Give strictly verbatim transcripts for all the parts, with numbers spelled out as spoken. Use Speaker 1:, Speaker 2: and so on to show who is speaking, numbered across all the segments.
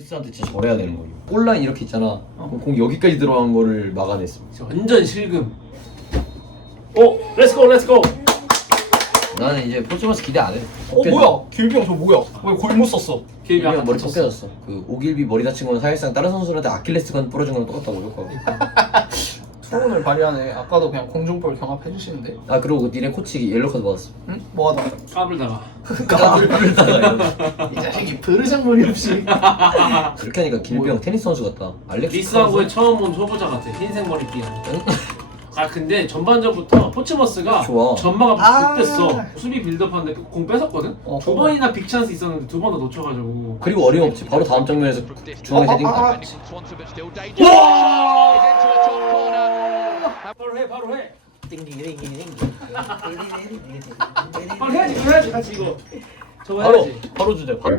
Speaker 1: 크리스한테 진짜 절해야 되는 거예요. 골라인 이렇게 있잖아. 어. 그럼 공 여기까지 들어간 거를 막아냈습니다.
Speaker 2: 완전 실금. 오, 렛츠고 렛츠고.
Speaker 1: 나는 이제 포츠마스 기대 안 해.
Speaker 3: 어 뭐야? 길병 저 뭐야? 왜 골무 썼어?
Speaker 2: 길비 아까
Speaker 1: 길병 머리
Speaker 2: 다쳤어.
Speaker 1: 벗겨졌어. 그 오길비 머리 다친 건 사실상 다른 선수들한테 아킬레스건 부러진 거랑 똑같다고 효과가.
Speaker 3: 투혼을 발휘하네. 아까도 그냥 공중볼 경합해 주시는데.
Speaker 1: 아 그리고 그 니네 코치 옐로 카드 받았어.
Speaker 3: 응? 뭐 하다?
Speaker 2: 까불다가.
Speaker 1: 까불다가
Speaker 3: 이 자식이 버르장머리 없이.
Speaker 1: 그렇게 하니까 길병 테니스 선수 같다. 알렉스
Speaker 2: 리스하고의 처음 본 초보자 같아. 흰색 머리띠야. 아 근데 전반전부터 포츠머스가
Speaker 1: 좋아.
Speaker 2: 전마가
Speaker 3: 아.
Speaker 2: 급됐어. 수비 빌드업하는데 공 뺏었거든.
Speaker 3: 어,
Speaker 2: 두 번이나 빅 찬스 있었는데 두 번 다 놓쳐가지고.
Speaker 1: 그리고 어림없지. 바로 다음 장면에서 중앙에 헤딩.
Speaker 3: 아, 아, 아.
Speaker 2: 바로 해, 바로 해. 바로 해야지, 바로 해야지, 같이 이거. 저거
Speaker 1: 바로
Speaker 2: 해야지.
Speaker 1: 바로 주제. 바로.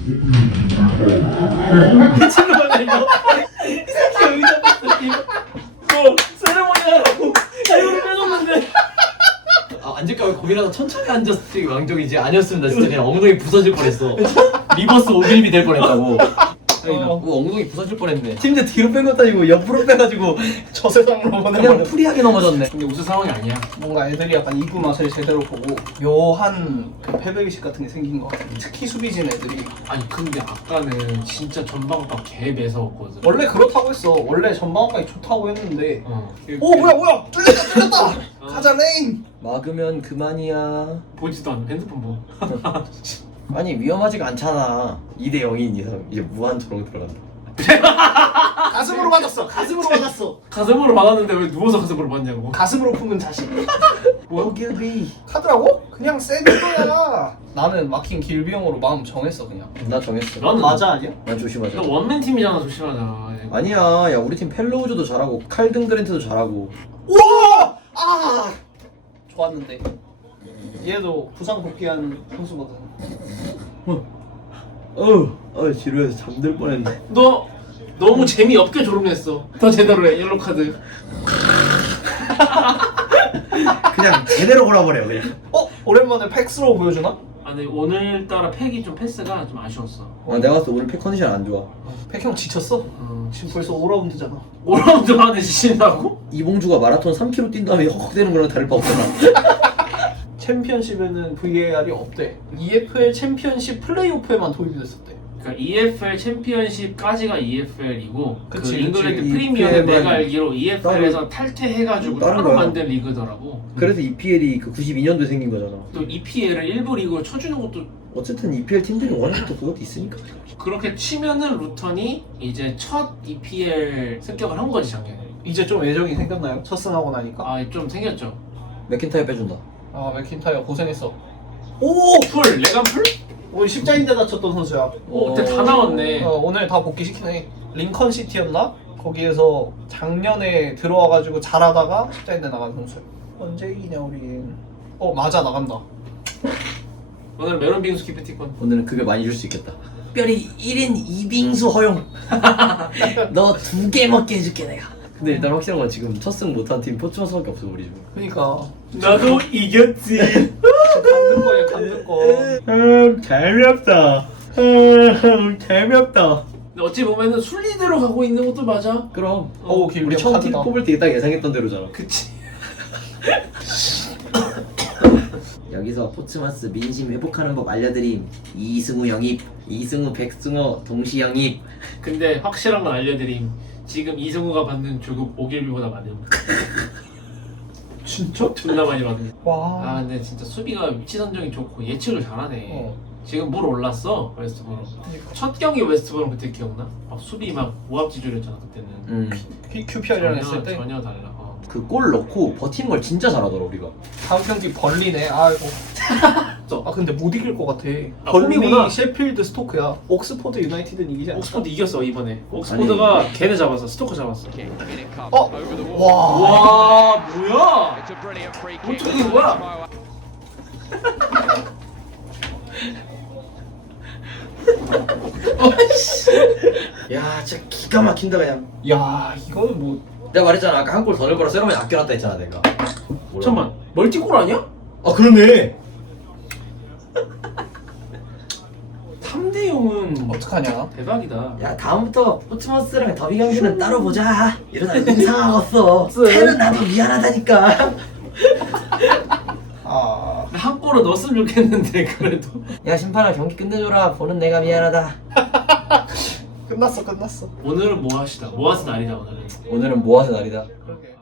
Speaker 2: 미친놈아 이거. 이 새끼 여기다 뺐어 이거. 이거 세레모니 하라고. 나 이거 빼줬는데.
Speaker 1: 아, 앉을까 왜 고민하다 천천히 앉았을 때 왕정이지. 아니었으면 나 진짜 그냥 엉덩이 부서질 뻔했어. 리버스 오길비 될 뻔했다고. 어, 엉덩이 부서질 뻔했네. 심지어 뒤로 뺀 것도 아니고 옆으로 빼가지고
Speaker 3: 저 세상으로
Speaker 1: 그냥
Speaker 3: 보내버려.
Speaker 1: 프리하게 넘어졌네.
Speaker 2: 근데 웃을 상황이 아니야.
Speaker 3: 뭔가 애들이 약간 이구 맛을 제대로 보고 묘한 그 패배의식 같은 게 생긴 것 같아. 특히 수비진 애들이.
Speaker 2: 아니 근데 아까는 진짜 전방박 개 매서웠거든.
Speaker 3: 원래 그렇다고 했어. 원래 전방까지 좋다고 했는데.
Speaker 2: 어.
Speaker 3: 오 뭐야 뭐야 뚫렸다 뚫렸다. 가자 레인.
Speaker 1: 막으면 그만이야.
Speaker 2: 보지도 않아. 핸드폰 보.
Speaker 1: 아니 위험하지가 않잖아. 이 대 영인 이상 이제 무한저로 들어간다.
Speaker 3: 가슴으로 맞았어. 가슴으로 맞았어.
Speaker 2: 가슴으로 받았는데 왜 누워서 가슴으로 받냐고.
Speaker 3: 가슴으로 품은 자식.
Speaker 1: 오길비.
Speaker 3: 카드라고? 그냥 센 거야. 나는 마킹 길비용으로 마음 정했어 그냥.
Speaker 1: 나 정했어.
Speaker 2: 나는
Speaker 3: 맞아 아니야?
Speaker 1: 난 조심하자.
Speaker 2: 너 원맨 팀이잖아. 조심하자.
Speaker 1: 아니야. 야 우리 팀 펠로우즈도 잘하고 칼든 그랜트도 잘하고.
Speaker 3: 우와! 아! 좋았는데. 얘도 부상 복귀한 선수거든.
Speaker 1: 어우, 어 지루해서 잠들 뻔했네.
Speaker 2: 너 너무 재미없게 졸음냈어. 더 제대로 해. 옐로 카드.
Speaker 1: 그냥 제대로 골아버려 그냥.
Speaker 3: 어? 오랜만에 팩스로 보여주나?
Speaker 2: 아니 오늘따라 팩이 좀 패스가 좀 아쉬웠어.
Speaker 1: 아, 내가 봤을 때 오늘 팩 컨디션 안 좋아.
Speaker 3: 팩형 지쳤어?
Speaker 2: 음.
Speaker 3: 지금 벌써 오 라운드잖아.
Speaker 2: 오라운드 만에 지신다고?
Speaker 1: 이봉주가 마라톤 삼 킬로미터 뛴 다음에 헉헉대는 거랑 다를 바 없잖아.
Speaker 3: 챔피언십에는 브이에이알이 없대. 이에프엘 챔피언십 플레이오프에만 도입이 됐었대.
Speaker 2: 그러니까 이에프엘 챔피언십까지가 이에프엘이고 그
Speaker 3: 그치,
Speaker 2: 잉글랜드
Speaker 3: 그치.
Speaker 2: 프리미엄은
Speaker 1: 이피엘만
Speaker 2: 내가 알기로 이에프엘에서 탈퇴해가지고
Speaker 1: 다른
Speaker 2: 따로
Speaker 1: 거야.
Speaker 2: 만든 리그더라고.
Speaker 1: 그래서 이피엘이 그 구십이 년도에 생긴 거잖아.
Speaker 2: 또 이피엘을 일부 리그로 쳐주는 것도
Speaker 1: 어쨌든 이피엘 팀들이 워낙 또 그것도 있으니까.
Speaker 2: 그렇게 치면은 루턴이 이제 첫 이피엘 습격을 한 거지 작년에.
Speaker 3: 이제 좀 애정이 생겼나요? 첫 승하고 나니까?
Speaker 2: 아 좀 생겼죠.
Speaker 1: 맥킨타이어 빼준다.
Speaker 3: 아 맥킨타이어 고생했어.
Speaker 2: 오 풀 레간 풀?
Speaker 3: 오늘 십자인대 다쳤던 선수야.
Speaker 2: 오 그때 다 나왔네.
Speaker 3: 어, 오늘 다 복귀시키네. 링컨 시티였나? 거기에서 작년에 들어와가지고 잘하다가 십자인대 나간 선수야. 언제 이기냐 우린. 어 맞아 나간다.
Speaker 2: 오늘 메론 빙수 기프티콘.
Speaker 1: 오늘은 급여 많이 줄 수 있겠다. 특별히 일 인 이 빙수 허용. 너 두 개 먹게 해줄게 내가. 근데 일단 확실한 건 지금 첫 승 못한 팀 포츠마스밖에 없어 우리 지금.
Speaker 3: 그니까
Speaker 2: 나도 이겼지.
Speaker 3: 감는 거야 감는 거.
Speaker 1: 음 재미없다. 음 재미없다.
Speaker 2: 근데 어찌 보면은 순리대로 가고 있는 것도 맞아.
Speaker 1: 그럼.
Speaker 3: 오,
Speaker 1: 우리
Speaker 3: 길병
Speaker 1: 처음 팀
Speaker 3: 카드다.
Speaker 1: 뽑을 때 딱 예상했던 대로잖아.
Speaker 2: 그치.
Speaker 1: 여기서 포츠마스 민심 회복하는 법 알려드림. 이승우 영입, 이승우 백승호 동시 영입.
Speaker 2: 근데 확실한 건 알려드림. 지금 이승우가 받는 조급 오길비보다 많음.
Speaker 3: 진짜?
Speaker 2: 존나 많이 받은.
Speaker 3: 와.
Speaker 2: 아 근데 진짜 수비가 위치 선정이 좋고 예측을 잘하네.
Speaker 3: 어.
Speaker 2: 지금 물 올랐어 웨스트브로. 첫 경기 웨스트브로 그때 기억나? 막 수비 막 오합지졸이었잖아 그때는.
Speaker 1: 음.
Speaker 3: 큐피알이랑
Speaker 2: 전혀,
Speaker 3: 했을 때
Speaker 2: 전혀 달라. 어.
Speaker 1: 그 골 넣고 버티는 걸 진짜 잘하더라 우리가.
Speaker 3: 다음 경기 벌리네. 아이고. 아 근데 못 이길 것 같아.
Speaker 2: 아,
Speaker 3: 벌리
Speaker 2: 홈이구나.
Speaker 3: 셰필드 스토크야. 옥스포드 유나이티드는 이기지 않을까?
Speaker 2: 옥스포드 이겼어 이번에. 옥스포드가 걔네 잡았어. 스토커 잡았어. 걔.
Speaker 3: 어? 와.
Speaker 2: 와 뭐야? 어떻게 된 거야?
Speaker 1: 야 진짜 기가 막힌다 그냥.
Speaker 3: 야 이거는 뭐
Speaker 1: 내가 말했잖아 아까 한 골 더 넣을 거라 세러머니 아껴놨다 했잖아 내가.
Speaker 2: 잠깐만 멀티골 아니야?
Speaker 1: 아 그러네.
Speaker 2: 삼 대 형은
Speaker 3: 어떡하냐?
Speaker 2: 대박이다.
Speaker 1: 야 다음부터 포츠머스랑 더비 경기는 따로 보자. 이러다 이상하겠어. 팬은 나도 미안하다니까.
Speaker 3: 아
Speaker 2: 한 골을 넣었으면 좋겠는데 그래도.
Speaker 1: 야 심판아 경기 끝내줘라. 보는 내가 미안하다.
Speaker 3: 끝났어 끝났어.
Speaker 2: 오늘은 뭐 하시다. 뭐 하시다 아니다 오늘은.
Speaker 1: 오늘은 모아서 날이다.
Speaker 3: 그러게.